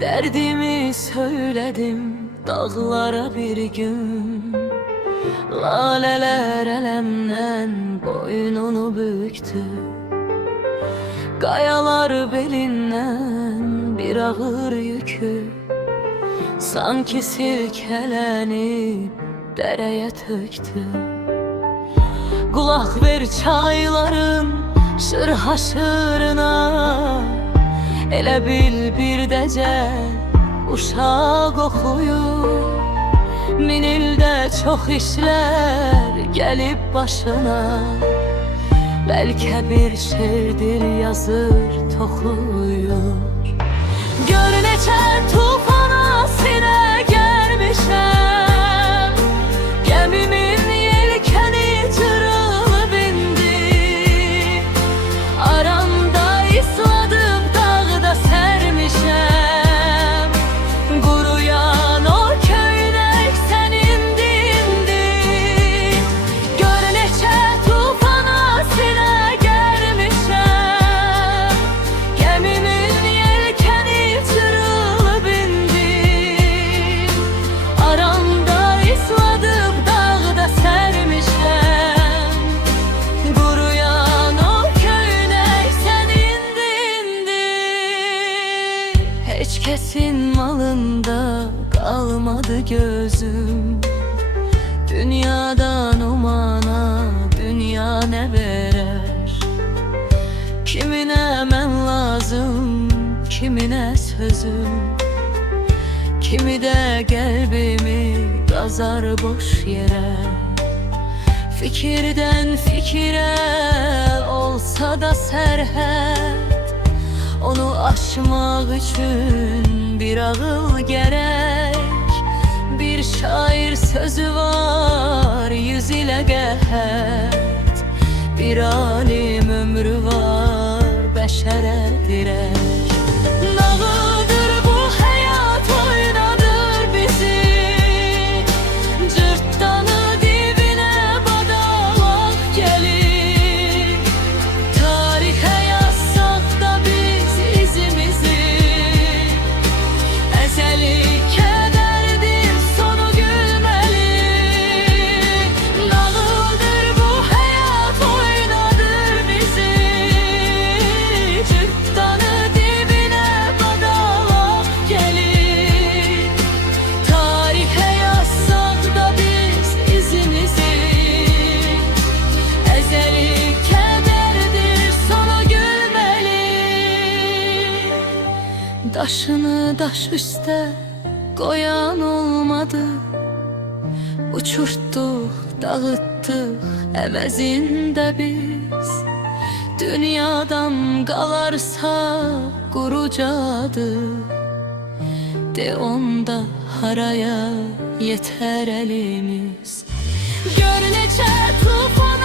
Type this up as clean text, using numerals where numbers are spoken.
Derdimi söyledim dağlara bir gün. Laleler elemden boynunu büktü. Kayalar belinden bir ağır yükü, sanki silkelenip dereye töktü. Kulak ver çayların şır haşırına, elə bil bir decel uşaq oxuyur. Min ildə çox işlər gəlib başına, bəlkə bir şeirdir yazır toxuyur. Gör neçə tufana sinə gəlmişəm, gəmimin yelkəni cırılıb indi. Aramda isladım dağda sərmişəm, quruyan o köynək sənindi indi. Gör neçə tufana sinə gəlmişəm, gəmimin yelkəni cırılıb indi. Aramda isladım dağda sərmişəm, quruyan o köynək sənindi indi. Heç kəsin malında qalmadı gözüm, dünyadan umana dünya nə verər? Kiminə mən lazım, kiminə sözüm, kimi də qəlbimi qazar boş yerə. Fikirdən fikirə olsa da sərhəd, onu aşmaq üçün bir ağıl gərək. Bir şair sözü var 100 ilə qəhət, bir alim ömrü var bəşərə dirək. Nağıldır bu həyat, oynadır bizi, cırtdanı dibinə badalaq gəlir. Tarixə yazsaq da biz izimizi, əzəli kədərdir sonu gülməli. Nağıldır bu həyat, oynadır bizi, cırtdanı dibinə badalaq gəlir. Tarixə yazsaq da biz izimizi, əzəli kədərdir sonu gülməli. Daşını daş üstə qoyan olmadı, uçurtduq, dağıtdıq əvəzində biz. Dünyadan qalarsa qurucadı, de onda haraya yetər əlimiz. Gör neçə tufan